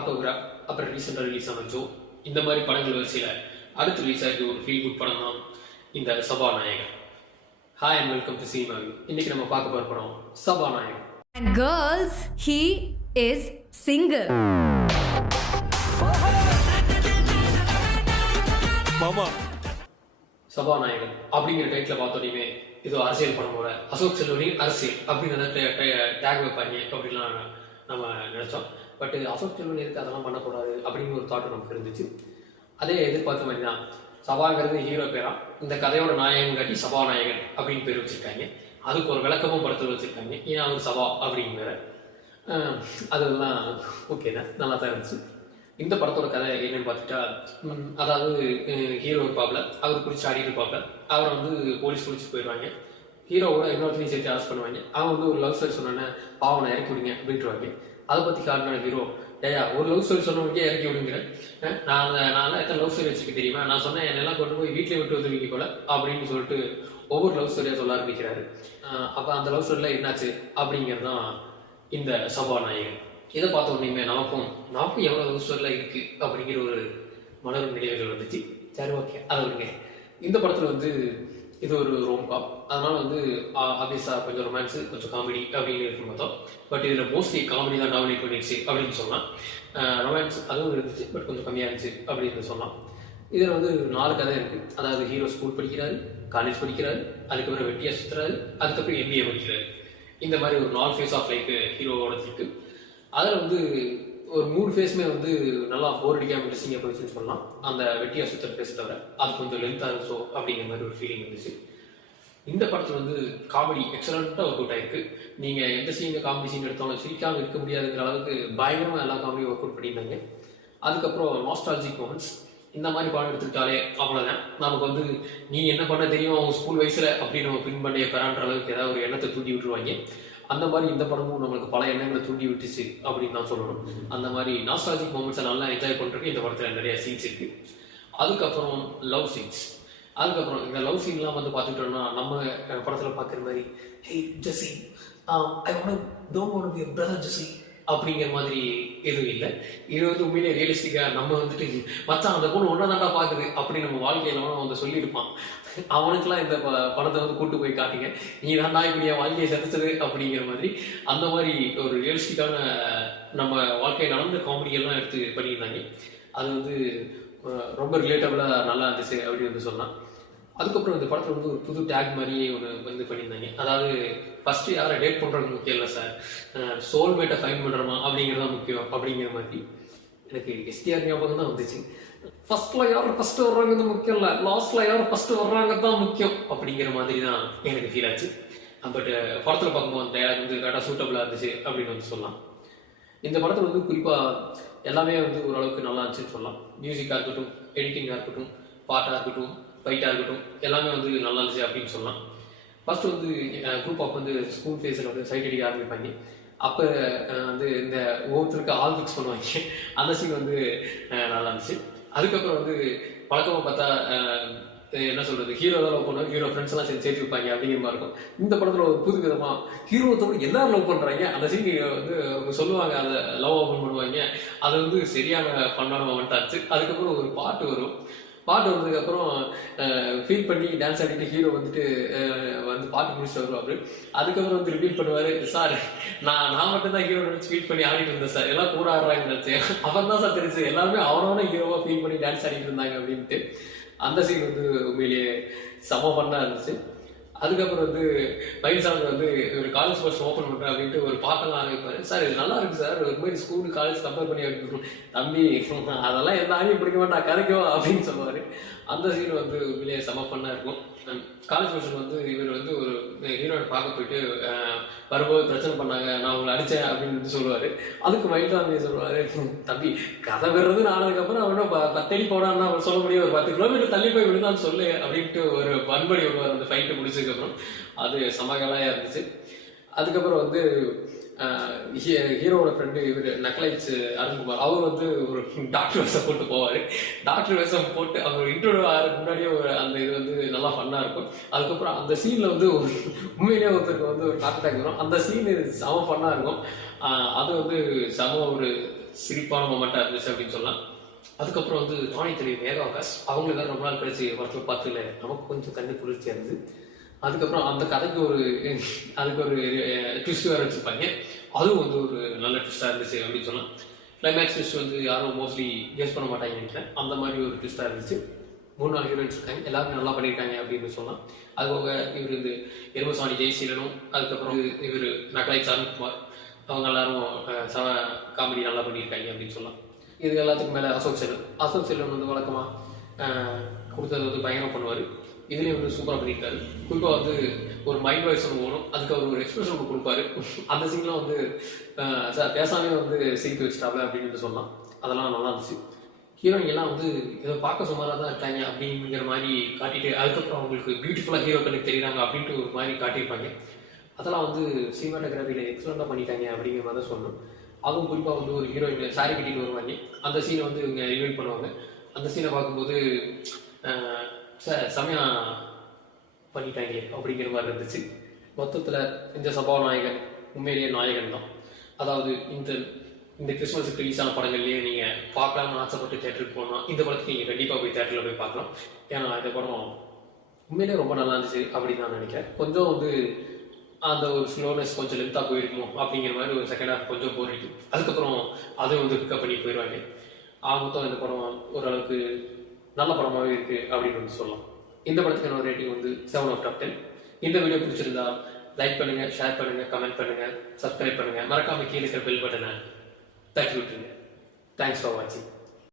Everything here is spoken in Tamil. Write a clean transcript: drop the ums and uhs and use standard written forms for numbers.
ஆட்டோகிராஃப், அப்புறம் ரீசெண்டாக ரிலீஸ் ஆன ஜோ, இந்த மாதிரி படங்கள் வரிசையில் அடுத்து ரிலீஸ் ஆகிட்டு ஒரு ஃபீல் குட் படம் தான் இந்த Sabanayagan. Hi and welcome to cinema. இன்னைக்கு நம்ம பார்க்க போகிற படம் Sabanayagan. And girls, he is single. மாமா சபாநாயகன் அப்படிங்கிற டைட்டில் பார்த்தோன்னே இது அரசியல் படம் போல, அசோக் செல்வனின் அரசியல் அப்படின்னு டேக் வைப்பாங்க அப்படின்லாம் நம்ம நினச்சோம். பட் அசோக் செல்வன் எதுக்கு அதெல்லாம் பண்ணக்கூடாது அப்படின்னு ஒரு தாட் நமக்கு இருந்துச்சு. அதே எதிர்பார்த்த மாதிரி தான். சபாங்கிறது ஹீரோ பேரா, இந்த கதையோட நாயகன் காட்டி சபாநாயகன் அப்படின்னு பேர் வச்சுருக்காங்க. அதுக்கு ஒரு விளக்கமும் படத்தில் வச்சுருக்காங்க, ஏன் அவர் சபா அப்படிங்கிற அதெல்லாம் ஓகே தான், நல்லா தான் இருந்துச்சு. இந்த படத்தோட கதை என்னன்னு பார்த்துட்டா, அதாவது ஹீரோ இருப்பாப்ல, அவர் பிடிச்சி ஆடிட்டு இருப்பாப்ல, அவரை வந்து போலீஸ் பிடிச்சி போயிடுவாங்க. ஹீரோவோட இன்னொருத்தையும் சேர்த்து அரெஸ்ட் பண்ணுவாங்க. அவன் வந்து ஒரு லவ் ஸ்டோரி சொன்னோன்னே பாவனை இறக்கி விடுங்க அப்படின்ட்டுருவாங்க. அதை பற்றி காரணம் ஹீரோ, ஏயா ஒரு லவ் ஸ்டோரி சொன்னவங்களுக்கே இறக்கி விடுங்கிறேன், நான் எத்தனை லவ் ஸ்டோரி வச்சுக்க தெரியுமா, நான் சொன்னேன் என்னெல்லாம் கொண்டு போய் வீட்டிலே விட்டு வந்துருவீங்க போல அப்படின்னு சொல்லிட்டு ஒவ்வொரு லவ் ஸ்டோரியாக சொல்ல ஆரம்பிக்கிறாரு. அப்போ அந்த லவ் ஸ்டோரியில் என்னாச்சு அப்படிங்கிறது தான் இந்த சபாநாயகன். இதை பார்த்த உடனே நமக்கும் எவ்வளோ லவ் ஸ்டோரிலாம் இருக்குது அப்படிங்கிற ஒரு மலரும் நினைவுகள் வந்துச்சு. சரி, ஓகே, அதை விடுங்க. இந்த படத்தில் வந்து இது ஒரு ரோம்காம், அதனால வந்து ஆப்வியஸாக கொஞ்சம் ரொமான்ஸு, கொஞ்சம் காமெடி அப்படின்னு இருக்கும் பார்த்தோம். பட் இதில் மோஸ்ட்லி காமெடி தான் டாமினேட் பண்ணிடுச்சு அப்படின்னு சொல்லலாம். ரொமான்ஸ் அதுவும் இருந்துச்சு, பட் கொஞ்சம் கம்மியாக இருந்துச்சு அப்படின்னு சொல்லலாம். இதில் வந்து 4 கதை இருக்குது. அதாவது ஹீரோ ஸ்கூல் படிக்கிறாரு, காலேஜ் படிக்கிறாரு, அதுக்கப்புறம் வெட்டியாக சுற்றுறாரு, அதுக்கப்புறம் MBA படிக்கிறாரு. இந்த மாதிரி ஒரு 4 ஃபேஸ் ஆஃப் லைஃப் ஹீரோவோட இருக்கு. அதில் வந்து ஒரு 3 ஃபேஸுமே வந்து நல்லா போர் அடிக்காமல் இன்ட்ரெஸ்டிங்காக போயிடுச்சுன்னு சொல்லலாம். அந்த வெட்டியாக சுற்றுற ஃபேஸ் தவிர அது கொஞ்சம் லென்த்தாக இருந்துச்சோ அப்படிங்கிற மாதிரி ஒரு ஃபீலிங் இருந்துச்சு. இந்த படத்தில் வந்து காமெடி எக்ஸலண்ட்டாக ஒர்க் அவுட் ஆயிருக்கு. நீங்கள் எந்த சீனில் காமெடி சீன் எடுத்தாலும் சிரிக்காமல் இருக்க முடியாதுங்கிற அளவுக்கு பயங்கரமாக எல்லா காமெடியும் ஒர்க் அவுட் பண்ணியிருந்தாங்க. அதுக்கப்புறம் நாஸ்டாலஜிக் மொமெண்ட்ஸ், இந்த மாதிரி பாடம் எடுத்துக்கிட்டாலே அவ்வளோதான். நமக்கு வந்து நீ என்ன பண்ண தெரியும் அவங்க ஸ்கூல் வயசில் அப்படின்னு நம்ம பின் பண்ணிய பெறான்ற அளவுக்கு ஏதாவது ஒரு எண்ணத்தை தூண்டி விட்டுருவாங்க. அந்த மாதிரி இந்த படமும் நம்மளுக்கு பல எண்ணங்களை தூண்டி விட்டுச்சு அப்படின்னு தான் சொல்லணும். அந்த மாதிரி நாஸ்டாலஜிக் மொமெண்ட்ஸை நல்லா என்ஜாய் பண்ணுறதுக்கு இந்த படத்தில் நிறைய சீன்ஸ் இருக்குது. அதுக்கப்புறம் லவ் சீன்ஸ். அதுக்கப்புறம் இந்த லவ் சீன்லாம் வந்து பார்த்துக்கிட்டோம்னா நம்ம படத்தில் பார்க்குற மாதிரி hey Jessie, I don't want to be a brother Jessie அப்படிங்கிற மாதிரி எதுவும் இல்லை. இது வந்து உண்மையிலே ரியலிஸ்டிக்காக நம்ம வந்துட்டு மச்சான் அந்த பொண்ணு ஒன்றா தாண்டா பார்க்குது அப்படி நம்ம வாழ்க்கையில் வந்து சொல்லியிருப்பான். அவனுக்கெல்லாம் இந்த படத்தை வந்து கூட்டு போய் காட்டுங்க, நீ தாண்டா இப்படி என் வாழ்க்கையை சந்திச்சது அப்படிங்கிற மாதிரி அந்த மாதிரி ஒரு ரியலிஸ்டிக்கான நம்ம வாழ்க்கையை நடந்த காமெடியெல்லாம் எடுத்து பண்ணியிருந்தாங்க. அது வந்து ரொம்ப ரிலேட்டபிளாக நல்லா இருந்துச்சு அப்படின்னு வந்து சொல்லலாம். அதுக்கப்புறம் இந்த படத்தில் வந்து ஒரு புது டேக் மாதிரியே ஒன்று வந்து பண்ணியிருந்தாங்க. அதாவது ஃபஸ்ட்டு யாரை டேட் பண்ணுறது முக்கியம் இல்லை சார், சோல்மேட்டை ஃபைன் பண்ணுறோமா அப்படிங்கிறது தான் முக்கியம் அப்படிங்கிற மாதிரி எனக்கு STR ஞாபகம் தான் வந்துச்சு. ஃபர்ஸ்ட்டில் யார் ஃபஸ்ட்டு வர்றாங்கிறது முக்கியம் இல்லை, லாஸ்ட்டில் யார் ஃபஸ்ட்டு வர்றாங்க தான் முக்கியம் அப்படிங்கிற மாதிரி தான் எனக்கு ஃபீல் ஆச்சு. பட் படத்தில் பார்க்கும்போது அந்த டேக் வந்து கரெக்டாக சூட்டபுளாக இருந்துச்சு அப்படின்னு வந்து சொல்லலாம். இந்த படத்தில் வந்து குறிப்பாக எல்லாமே வந்து ஓரளவுக்கு நல்லா இருந்துச்சுன்னு சொல்லலாம். மியூசிக்காக இருக்கட்டும், எடிட்டிங்காக இருக்கட்டும், பாட்டாக இருக்கட்டும், ஃபைட்டாக இருக்கட்டும், எல்லாமே வந்து நல்லா இருந்துச்சு அப்படின்னு சொல்லலாம். ஃபர்ஸ்ட் வந்து குரூப் ஆஃப் வந்து ஸ்கூல் ஃபேஸில் வந்து சைட் அடிக்க ஆரம்பிப்பாங்க. அப்போ வந்து இந்த ஒவ்வொருத்தருக்கு ஆல் ஃபிக்ஸ் பண்ணுவாங்க. அந்த சீன் வந்து நல்லா இருந்துச்சு. அதுக்கப்புறம் வந்து பழக்கமாக பார்த்தா என்ன சொல்கிறது, ஹீரோ தான் லவ் பண்ணுவாங்க, ஹீரோ ஃப்ரெண்ட்ஸ் எல்லாம் சேர்த்து வைப்பாங்க அப்படிங்கிற மாதிரி இருக்கும். இந்த படத்தில் ஒரு புது விதமாக ஹீரோத்தோடு எல்லாரும் லவ் பண்ணுறாங்க. அந்த சீன் வந்து அவங்க சொல்லுவாங்க, அதை லவ் ஓப்பன் பண்ணுவாங்க. அது வந்து சரியான பண்ணான மொமெண்ட்டாச்சு. அதுக்கப்புறம் ஒரு பாட்டு வரும். பாட்டு வந்ததுக்கப்புறம் ஃபீல் பண்ணி டான்ஸ் ஆடிட்டு ஹீரோ வந்துட்டு வந்து பாட்டு முடிச்சுட்டு வருவோம். அப்படி அதுக்கப்புறம் வந்து ரிவீல் பண்ணுவார், சார் நான் மட்டும் தான் ஹீரோ நினச்சி ஃபீல் பண்ணி ஆடிட்டு இருந்தேன் சார், எல்லாம் கூட ஆடுறாங்க நினச்சேன், அப்புறம் தான் சார் தெரிஞ்சு எல்லாருமே அவனோட ஹீரோவாக ஃபீல் பண்ணி டான்ஸ் ஆடிட்டு இருந்தாங்க அப்படின்ட்டு. அந்த சீன் வந்து உண்மையிலேயே செம பண்ணாக இருந்துச்சு. அதுக்கப்புறம் வந்து மைண்ட் சாங் வந்து ஒரு காலேஜ் பஸ் ஓப்பன் பண்ணுறேன் அப்படின்ட்டு ஒரு பாட்டெல்லாம் ஆரம்பிப்பார். சார் இது நல்லா இருக்குது சார், ஒரு மாதிரி ஸ்கூல் காலேஜ் கம்பேர் பண்ணி அப்படின்னு தம்பி அதெல்லாம் எந்த ஆணையும் பிடிக்க மாட்டா கரைக்கும் அப்படின்னு சொல்லுவார். அந்த சீன் வந்து உண்மையிலேயே செம பண்ணாக இருக்கும். காலேஜ் பர்சன் வந்து இவர் வந்து ஒரு ஹீரோனை பார்க்க போயிட்டு வரும்போது பிரச்சனை பண்ணாங்க, நான் உங்களை அடித்தேன் அப்படின்னு சொல்லுவார். அதுக்கு மைண்ட் சாங் சொல்லுவார், தம்பி கதை பெறது ஆனதுக்கப்புறம் அவனோட 10 அடி போடான்னு அவர் சொல்ல முடியும், ஒரு 10 கிலோமீட்டர் தள்ளி போய் விழுந்தான்னு சொல்லு அப்படின்ட்டு ஒரு பண்படி வருவார் அந்த ஃபைட்டு முடிச்சதுக்கப்புறம். அது சமகலாயாக இருந்துச்சு. அதுக்கப்புறம் வந்து ஹீரோட ஃப்ரெண்டு இவர் நக்லைட்ஸ் அருண்குமார், அவர் வந்து ஒரு டாக்டர் வேஷம் போட்டு போவார். டாக்டர் வேஷம் போட்டு அவர் இன்ட்ரோடியூ ஆகிறதுக்கு முன்னாடியே ஒரு அந்த இது வந்து நல்லா ஃபன்னாக இருக்கும். அதுக்கப்புறம் அந்த சீனில் வந்து ஒரு உண்மையிலேயே ஒருத்தருக்கு வந்து ஒரு ஹார்ட் அட்டாக் வரும். அந்த சீன் செம ஃபன்னாக இருக்கும். அது வந்து செம ஒரு சிரிப்பான மொமெண்ட்டாக இருந்துச்சு அப்படின்னு சொல்லலாம். அதுக்கப்புறம் வந்து தானே தெரியும் மேகா ஆகாஷ் அவங்க வேறு ரொம்ப நாள் கழிச்சு படத்தில் பார்த்துல நமக்கு கொஞ்சம் கண்ணு குளிர்ச்சியாக இருந்தது. அதுக்கப்புறம் அந்த கதைக்கு அதுக்கு ஒரு ட்விஸ்ட் வேறு வச்சுருப்பாங்க. அதுவும் வந்து ஒரு நல்ல ட்விஸ்ட்டாக இருந்துச்சு அப்படின்னு சொல்லலாம். கிளைமேக்ஸ் ட்விஸ்ட் வந்து யாரும் மோஸ்ட்லி கெஸ் பண்ண மாட்டாங்கன்னு நினைக்கிறேன். அந்த மாதிரி ஒரு ட்விஸ்ட்டாக இருந்துச்சு. 3-4 ஹீரோயின்ஸ் இருக்காங்க, எல்லாருமே நல்லா பண்ணியிருக்காங்க அப்படின்னு சொல்லலாம். அதுபோக இவர் வந்து எருமசாணி ஜெயசீலனும், அதுக்கப்புறம் இவர் நகலை சரண்குமார் அவங்க எல்லாரும் காமெடி நல்லா பண்ணியிருக்காங்க அப்படின்னு சொல்லலாம். இது எல்லாத்துக்கும் மேலே அசோக் செல்வன் வந்து வழக்கமாக கொடுத்தது வந்து பயங்கரம் பண்ணுவார். இதுலேயும் வந்து சூப்பராக பண்ணியிருக்காரு. குறிப்பாக வந்து ஒரு மைண்ட் வாய்ஸ் ஒன்று ஓடும், அதுக்கு அவர் ஒரு எக்ஸ்பிரஷன் ஒன்று கொடுப்பாரு. அந்த சீன்லாம் வந்து பேசாமே வந்து சிரிக்க வச்சுட்டாப்ல அப்படின்னு சொல்லலாம். அதெல்லாம் நல்லா இருந்துச்சு. ஹீரோயின் எல்லாம் வந்து ஏதோ பார்க்க சுமாராக தான் இருக்காங்க அப்படிங்கிற மாதிரி காட்டிட்டு அதுக்கப்புறம் அவங்களுக்கு பியூட்டிஃபுல்லாக ஹீரோ கண்ணுக்கு தெரியுறாங்க அப்படின்ட்டு ஒரு மாதிரி காட்டியிருப்பாங்க. அதெல்லாம் வந்து சினிமாட்டோகிராஃபியில் எக்ஸலண்ட்டாக பண்ணிட்டாங்க அப்படிங்கிற மாதிரி தான் சொல்லணும். அதுவும் குறிப்பாக வந்து ஒரு ஹீரோயின் சாரி கட்டிட்டு வருவாங்க, அந்த சீனை வந்து இவங்க ரிவீல் பண்ணுவாங்க. அந்த சீனை பார்க்கும்போது செமையாக பண்ணிட்டாங்களே அப்படிங்கிற மாதிரி இருந்துச்சு. மொத்தத்தில் இந்த சபாநாயகன் உண்மையிலேயே நாயகன் தான். அதாவது இந்த கிறிஸ்மஸுக்கு ரிலீஸ் ஆன படங்கள்லேயே நீங்கள் பார்க்கலாம்னு ஆசைப்பட்டு தேட்டருக்கு போனால் இந்த படத்துக்கு நீங்கள் கண்டிப்பாக போய் தேட்டரில் போய் பார்க்கலாம். ஏன்னா இந்த படம் உண்மையிலே ரொம்ப நல்லா இருந்துச்சு அப்படின்னு நான் நினைக்கிறேன். கொஞ்சம் வந்து அந்த ஒரு ஸ்லோனஸ் கொஞ்சம் லென்த்தாக போயிருக்குமோ அப்படிங்கிற மாதிரி ஒரு செகண்ட் ஹாஃப் கொஞ்சம் போரிட்டு அதுக்கப்புறம் அதுவும் வந்து பிக்கப் பண்ணி போயிடுவாங்க. மொத்தம் இந்த படம் ஓரளவுக்கு நல்ல படமாகவே இருக்குது அப்படின்னு வந்து சொல்லலாம். இந்த படத்துக்கான ரேட்டிங் வந்து 7/10. இந்த வீடியோ பிடிச்சிருந்தா லைக் பண்ணுங்கள், ஷேர் பண்ணுங்கள், கமெண்ட் பண்ணுங்கள், சப்ஸ்கிரைப் பண்ணுங்கள். மறக்காமல் கீழே இருக்கிற பெல் பட்டனை தட்டி விட்டுருங்க. தேங்க்ஸ் ஃபார் வாட்சிங்.